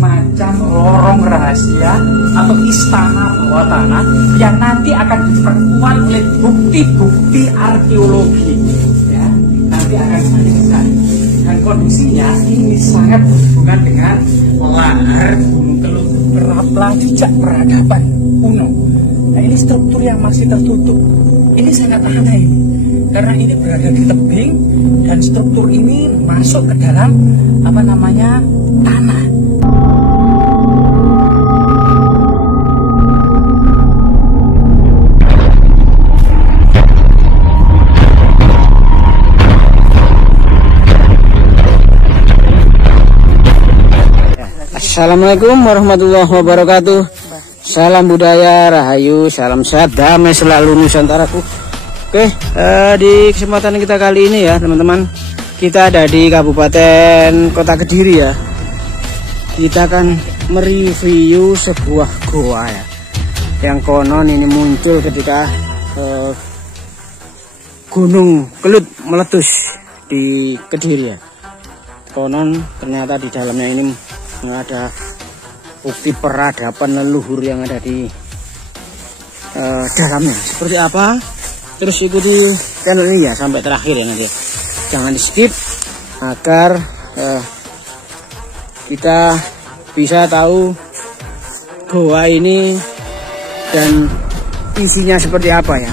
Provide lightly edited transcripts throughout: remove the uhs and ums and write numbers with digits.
semacam lorong rahasia atau istana bawah tanah yang nanti akan diperkuat oleh bukti-bukti arkeologi. Ya, nanti akan dicari. Dan kondisinya ini sangat berhubungan dengan lahar Gunung Kelut, peraplang jejak peradaban kuno. Nah, ini struktur yang masih tertutup. Ini sangat aneh ini, karena ini berada di tebing dan struktur ini masuk ke dalam tanah. Assalamualaikum warahmatullahi wabarakatuh. Salam budaya, rahayu, salam sehat, damai selalu Nusantaraku. Oke, di kesempatan kita kali ini ya teman-teman, kita ada di Kabupaten Kota Kediri ya. Kita akan mereview sebuah goa ya, yang konon ini muncul ketika Gunung Kelut meletus di Kediri ya. Konon ternyata di dalamnya ini ada bukti peradaban leluhur yang ada di dalamnya. Seperti apa? Terus ikuti channel ini ya sampai terakhir ya nanti. Jangan di skip agar kita bisa tahu goa ini dan isinya seperti apa ya.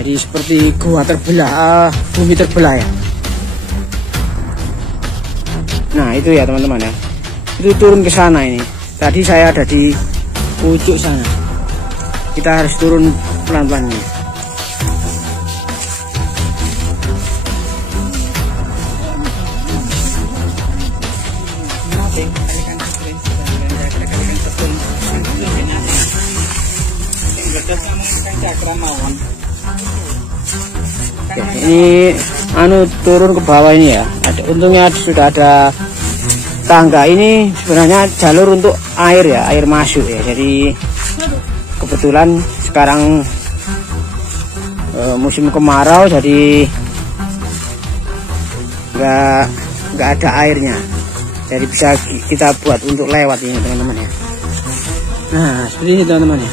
Jadi seperti goa terbelah, bumi terbelah ya. Nah itu ya teman-teman ya. Itu turun ke sana ini. Tadi saya ada di pucuk sana. Kita harus turun pelan-pelan nih. Oke, ini turun ke bawah ini ya. Untungnya sudah ada tangga. Ini sebenarnya jalur untuk air ya, air masuk ya. Jadi kebetulan sekarang musim kemarau, jadi nggak ada airnya. Jadi bisa kita buat untuk lewat ini teman-teman ya. Nah seperti ini teman-teman ya.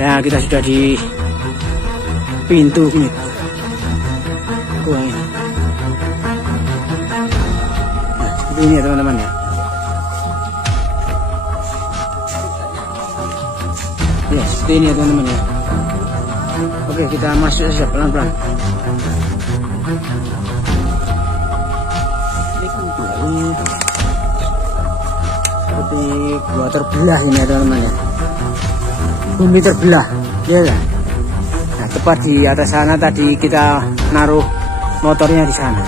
Nah kita sudah di pintu ini. Gua ini. Ini ya teman-teman ya. Ya seperti ini ya teman-teman ya. Oke kita masuk saja pelan-pelan. Ini seperti gua terbelah ini ya teman-teman ya. Bumi terbelah ya kan? Nah tepat di atas sana tadi kita naruh motornya di sana.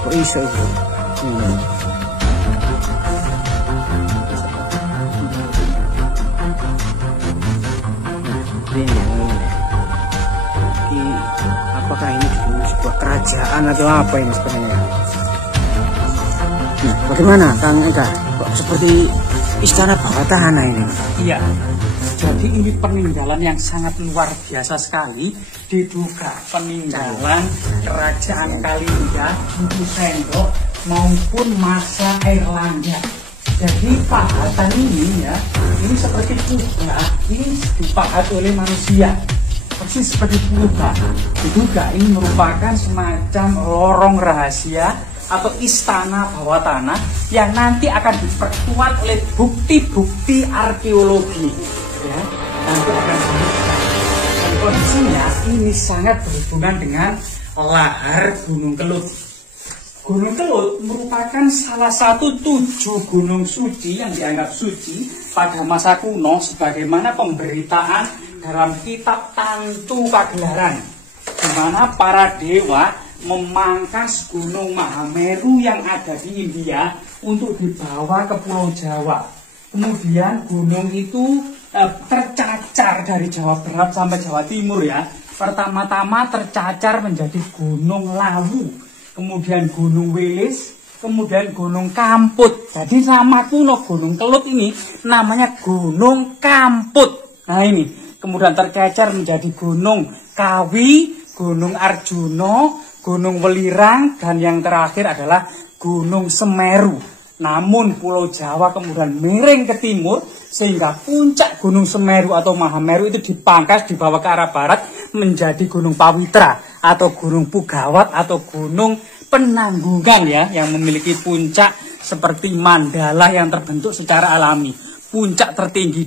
Kok iso itu? Apakah ini sebuah kerajaan atau apa ini sebenarnya? Nah, bagaimana Kang Eka? Kok seperti istana bawah tanah ini? Iya. Jadi ini peninggalan yang sangat luar biasa sekali. Diduga peninggalan kerajaan Kalingga, Buku Sendok maupun masa Airlangga. Jadi pahatan ini ya, ini seperti purba, ini dipahat oleh manusia. Persis seperti purba. Diduga ini merupakan semacam lorong rahasia atau istana bawah tanah yang nanti akan diperkuat oleh bukti-bukti arkeologi. Ya, nanti akan dan kondisinya ini sangat berhubungan dengan lahar Gunung Kelut. Gunung Kelut merupakan salah satu 7 gunung suci yang dianggap suci pada masa kuno, sebagaimana pemberitaan dalam kitab Tantu Pagelaran, di mana para dewa memangkas gunung Mahameru yang ada di India untuk dibawa ke Pulau Jawa. Kemudian gunung itu tercacar dari Jawa Barat sampai Jawa Timur ya. Pertama-tama tercacar menjadi Gunung Lawu, kemudian Gunung Wilis, kemudian Gunung Kamput. Jadi nama kuno Gunung Kelut ini namanya Gunung Kamput. Nah ini kemudian tercacar menjadi Gunung Kawi, Gunung Arjuno, Gunung Welirang, dan yang terakhir adalah Gunung Semeru. Namun Pulau Jawa kemudian miring ke timur sehingga puncak Gunung Semeru atau Mahameru itu dipangkas dibawa ke arah barat menjadi Gunung Pawitra atau Gunung Pugawat atau Gunung Penanggungan ya, yang memiliki puncak seperti mandala yang terbentuk secara alami. Puncak tertinggi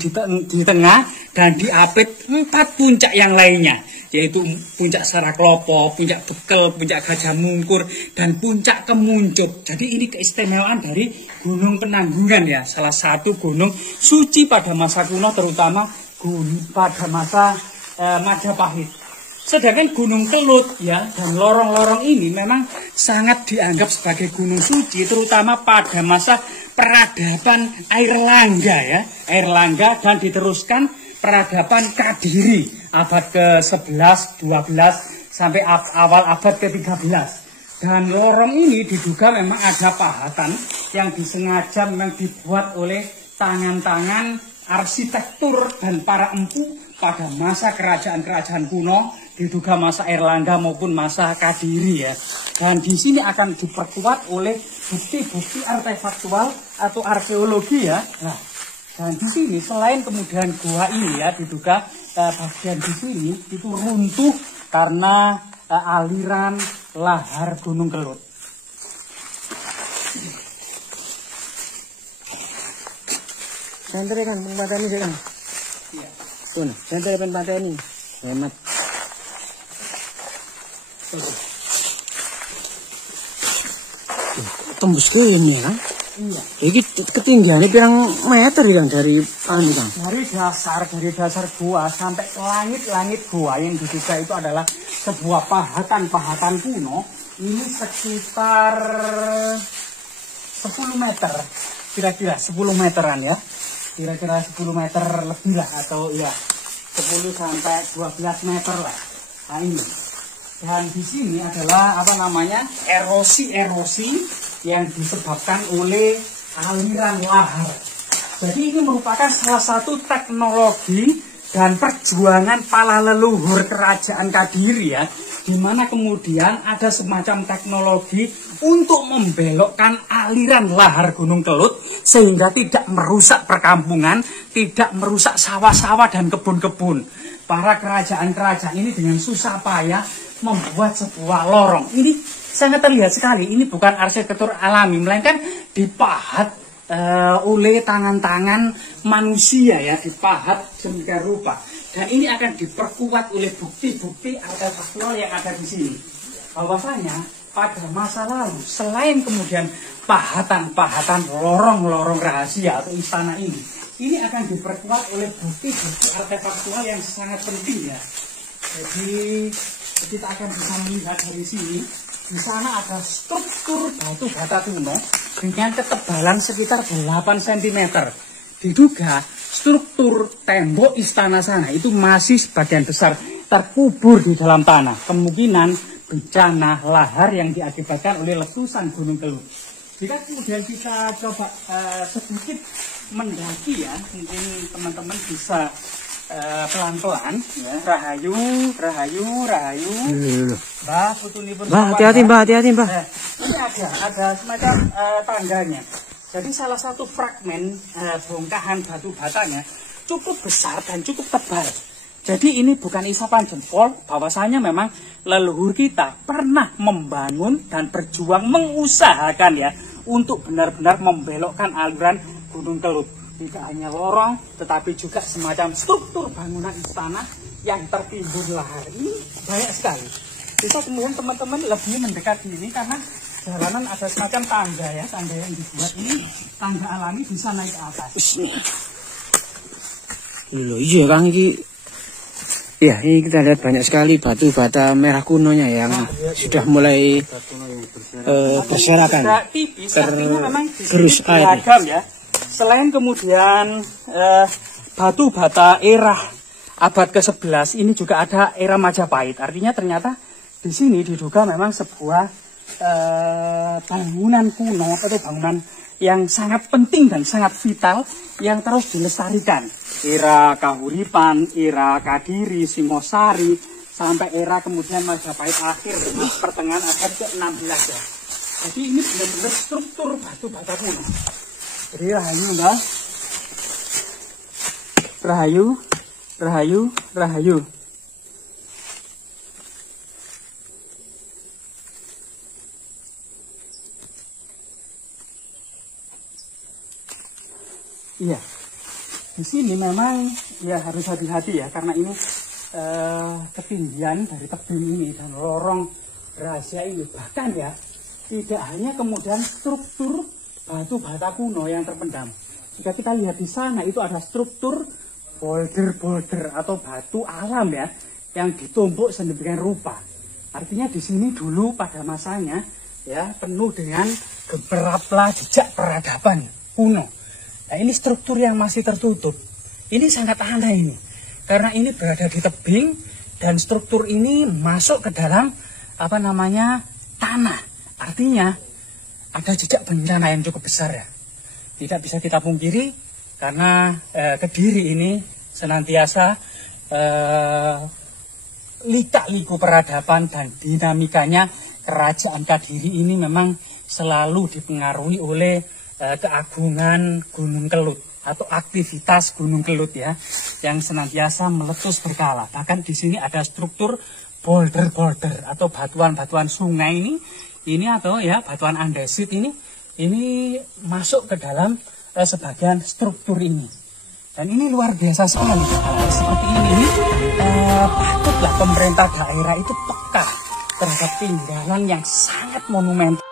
di tengah dan diapit 4 puncak yang lainnya, yaitu puncak Saraklopo, puncak Bekel, puncak Gajah Mungkur, dan puncak Kemuncut. Jadi ini keistimewaan dari Gunung Penanggungan ya, salah satu gunung suci pada masa kuno, terutama pada masa Majapahit. Sedangkan Gunung Kelut ya dan lorong-lorong ini memang sangat dianggap sebagai gunung suci, terutama pada masa peradaban Air Langga ya, Air Langga, dan diteruskan peradaban Kadiri abad ke-11, 12 sampai awal abad ke-13. Dan lorong ini diduga memang ada pahatan yang disengaja memang dibuat oleh tangan-tangan arsitektur dan para empu pada masa kerajaan-kerajaan kuno, diduga masa Airlangga maupun masa Kadiri ya. Dan di sini akan diperkuat oleh bukti-bukti artefaktual atau arkeologi ya. Nah, dan di sini selain kemudian gua ini ya, diduga bagian di sini itu runtuh karena aliran lahar Gunung Kelut. Santai kan, pantai ini kan. Iya. Tuh, santai pantai ini. Hemat. Tembus ke ini kan? Iya. Ini ketinggiannya pirang meter kan dari anu kan? Dari dasar gua sampai ke langit gua yang diduga itu adalah sebuah pahatan kuno. Ini sekitar 10 meter, kira-kira 10 meteran ya. Kira-kira 10 meter lebih lah, atau ya 10 sampai 12 meter lah. Nah ini. Dan di sini adalah apa namanya, erosi yang disebabkan oleh aliran lahar. Jadi ini merupakan salah satu teknologi dan perjuangan para leluhur kerajaan Kadiri ya, di mana kemudian ada semacam teknologi untuk membelokkan aliran lahar Gunung Kelut sehingga tidak merusak perkampungan, tidak merusak sawah-sawah dan kebun-kebun. Para kerajaan-kerajaan ini dengan susah payah membuat sebuah lorong. Ini sangat terlihat sekali, ini bukan arsitektur alami, melainkan dipahat oleh tangan-tangan manusia ya, dipahat sedemikian rupa. Dan ini akan diperkuat oleh bukti-bukti artefaktual yang ada di sini. Bahwasanya pada masa lalu, selain kemudian pahatan-pahatan lorong-lorong rahasia atau istana ini akan diperkuat oleh bukti-bukti artefaktual yang sangat penting ya. Jadi kita akan bisa melihat dari sini, di sana ada struktur batu bata kuno dengan ketebalan sekitar 8 cm. Diduga struktur tembok istana sana itu masih sebagian besar terkubur di dalam tanah. Kemungkinan bencana lahar yang diakibatkan oleh letusan Gunung Kelut. Jika kemudian kita coba sedikit mendaki ya, mungkin teman-teman bisa pelan-pelan ya. Rahayu. Mbah, putunipun. Mbah, hati-hati Mbah. Ini ada semacam tangganya. Jadi salah satu fragmen bongkahan batu batanya cukup besar dan cukup tebal. Jadi ini bukan isapan jempol, bahwasanya memang leluhur kita pernah membangun dan berjuang mengusahakan ya untuk benar-benar membelokkan aliran Gunung Kelut. Tidak hanya lorong, tetapi juga semacam struktur bangunan istana yang tertimbun lahar. Ini banyak sekali. Bisa kemudian teman-teman lebih mendekat ini karena jalanan ada semacam tangga ya, tangga yang dibuat ini tangga alami, bisa naik ke atas. Loh iya Kang, ini ya, ini kita lihat banyak sekali batu bata merah kunonya yang sudah mulai berserakan, Tipis, artinya memang tergerus air. Ya. Selain kemudian batu bata era abad ke-11, ini juga ada era Majapahit. Artinya ternyata di sini diduga memang sebuah bangunan kuno atau bangunan yang sangat penting dan sangat vital yang terus dilestarikan. Era Kahuripan, era Kadiri, Singosari, sampai era kemudian Majapahit akhir pertengahan abad ke-16 ya. Jadi ini benar-benar struktur batu bata kuno. Jadi rahayu mbak, rahayu, rahayu, rahayu. Iya, di sini memang ya harus hati-hati ya, karena ini ketinggian dari tebing ini dan lorong rahasia ini. Bahkan ya, tidak hanya kemudian struktur batu bata kuno yang terpendam. Jika kita lihat di sana itu ada struktur boulder-boulder atau batu alam ya, yang ditumpuk sedemikian rupa. Artinya di sini dulu pada masanya ya penuh dengan gemerlaplah jejak peradaban kuno. Nah, ini struktur yang masih tertutup. Ini sangat aneh ini. Karena ini berada di tebing dan struktur ini masuk ke dalam tanah. Artinya ada jejak bencana yang cukup besar ya. Tidak bisa kita pungkiri karena Kediri ini senantiasa lika-liku peradaban dan dinamikanya kerajaan Kediri ini memang selalu dipengaruhi oleh keagungan Gunung Kelut atau aktivitas Gunung Kelut ya, yang senantiasa meletus berkala. Bahkan di sini ada struktur boulder-boulder atau batuan-batuan sungai ini atau ya batuan andesit ini masuk ke dalam sebagian struktur ini. Dan ini luar biasa sekali. Seperti ini patutlah pemerintah daerah itu peka terhadap tinggalan yang sangat monumental.